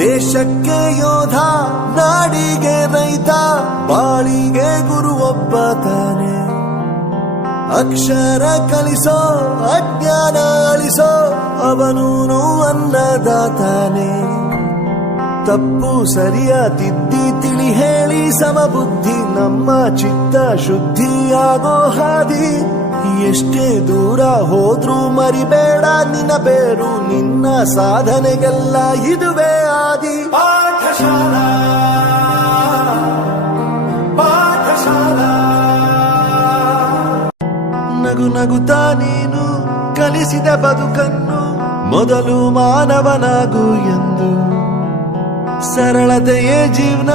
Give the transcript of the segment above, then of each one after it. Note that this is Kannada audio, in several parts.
ದೇಶಕ್ಕೆ ಯೋಧ, ನಾಡಿಗೆ ರೈತ, ಬಾಳಿಗೆ ಗುರು ಒಬ್ಬ ತಾನೆ. ಅಕ್ಷರ ಕಲಿಸೋ, ಅಜ್ಞಾನ ಅಳಿಸೋ, ಅವನೂನು ಅನ್ನದಾತಾನೆ. ತಪ್ಪು ಸರಿಯ ತಿದ್ದಿ ತಿಳಿ ಹೇಳಿ ಸಮಬುದ್ಧಿ, ನಮ್ಮ ಚಿತ್ತ ಶುದ್ಧಿಯಾಗೋ ಹಾದಿ. ಎಷ್ಟೇ ದೂರ ಹೋದ್ರೂ ಮರಿಬೇಡ ನಿನ್ನ ಬೇರು, ನಿನ್ನ ಸಾಧನೆಗೆಲ್ಲ ಇದುವೇ ಆದಿ. ಪಾಠಶಾಲಾ ಪಾಠಶಾಲಾ. ನಗು ನಗುತ್ತಾ ನೀನು ಕಲಿಸಿದ ಬದುಕನ್ನು, ಮೊದಲು ಮಾನವನಾಗು ಎಂದು. ಸರಳತೆಯೇ ಜೀವನ,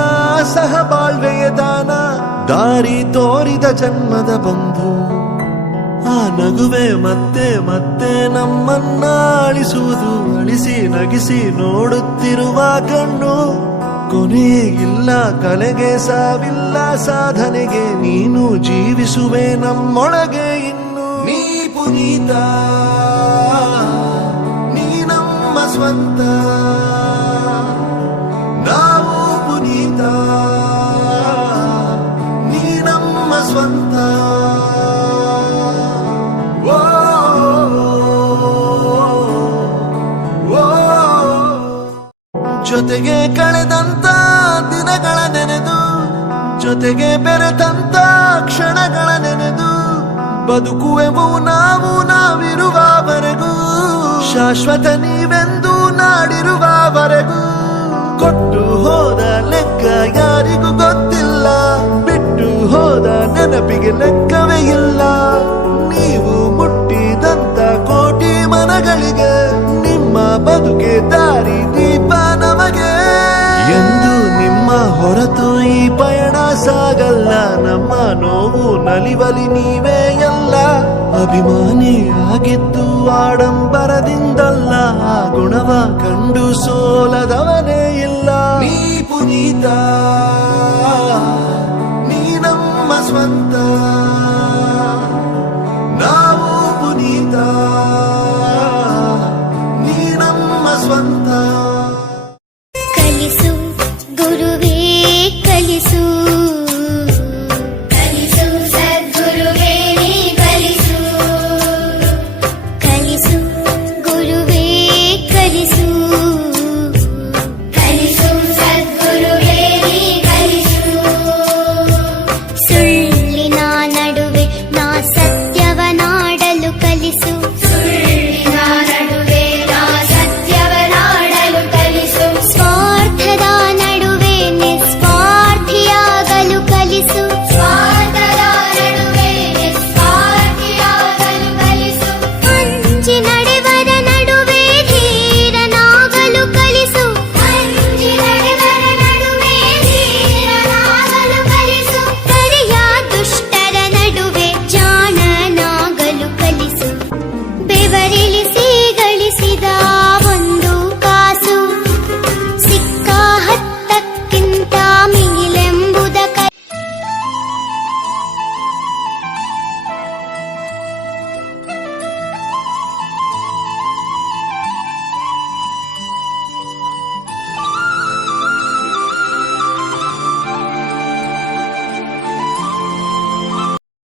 ಸಹಬಾಳ್ವೆಯೇ ದಾನ, ದಾರಿ ತೋರಿದ ಜನ್ಮದ ಬಂಧು. ಆ ನಗುವೆ ಮತ್ತೆ ಮತ್ತೆ ನಮ್ಮನ್ನ ಅಳಿಸುವುದು, ಅಳಿಸಿ ನಗಿಸಿ ನೋಡುತ್ತಿರುವ ಕಣ್ಣು. ಕೊನೆಯೇ ಇಲ್ಲ ಕಲೆಗೆ, ಸಾವಿಲ್ಲ ಸಾಧನೆಗೆ, ನೀನು ಜೀವಿಸುವೆ ನಮ್ಮೊಳಗೆ ಇನ್ನು. ನೀ ಪುನೀತ, ನೀ ನಮ್ಮ ಸ್ವಂತ, ನಾವು ಪುನೀತ, ನೀ ನಮ್ಮ ಸ್ವಂತ. ಜೊತೆಗೆ ಕಳೆದಂತ ದಿನಗಳ ನೆನೆದು, ಜೊತೆಗೆ ಬೆರೆತಂತ ಕ್ಷಣಗಳ ನೆನೆದು, ಬದುಕುವೆವು ನಾವು ನಾವಿರುವವರೆಗೂ, ಶಾಶ್ವತ ನೀವೆಂದು ನಾಡಿರುವವರೆಗೂ. ಕೊಟ್ಟು ಹೋದ ಲೆಕ್ಕ ಯಾರಿಗೂ ಗೊತ್ತಿಲ್ಲ, ಬಿಟ್ಟು ಹೋದ ನೆನಪಿಗೆ ಲೆಕ್ಕವೇ ಇಲ್ಲ. ನೀವು ಮುಟ್ಟಿದಂತ ಕೋಟಿ ಮನಗಳಿಗೆ, ನಿಮ್ಮ ಬದುಕೆ ದಾರಿ ದೀಪ ನಮಗೆ. ಎಂದು ನಿಮ್ಮ ಹೊರತು ಈ ಪಯಣ ಸಾಗಲ್ಲ, ನಮ್ಮ ನೋವು ನಲಿವಲಿ ನೀವೇ ಎಲ್ಲ. ಅಭಿಮಾನಿ ಆಗಿದ್ದು ಆಡಂಬರದಿಂದಲ್ಲ, ಆ ಗುಣವ ಕಂಡು ಸೋಲದವನೇ ಇಲ್ಲ. ನೀ ಪುನೀತ.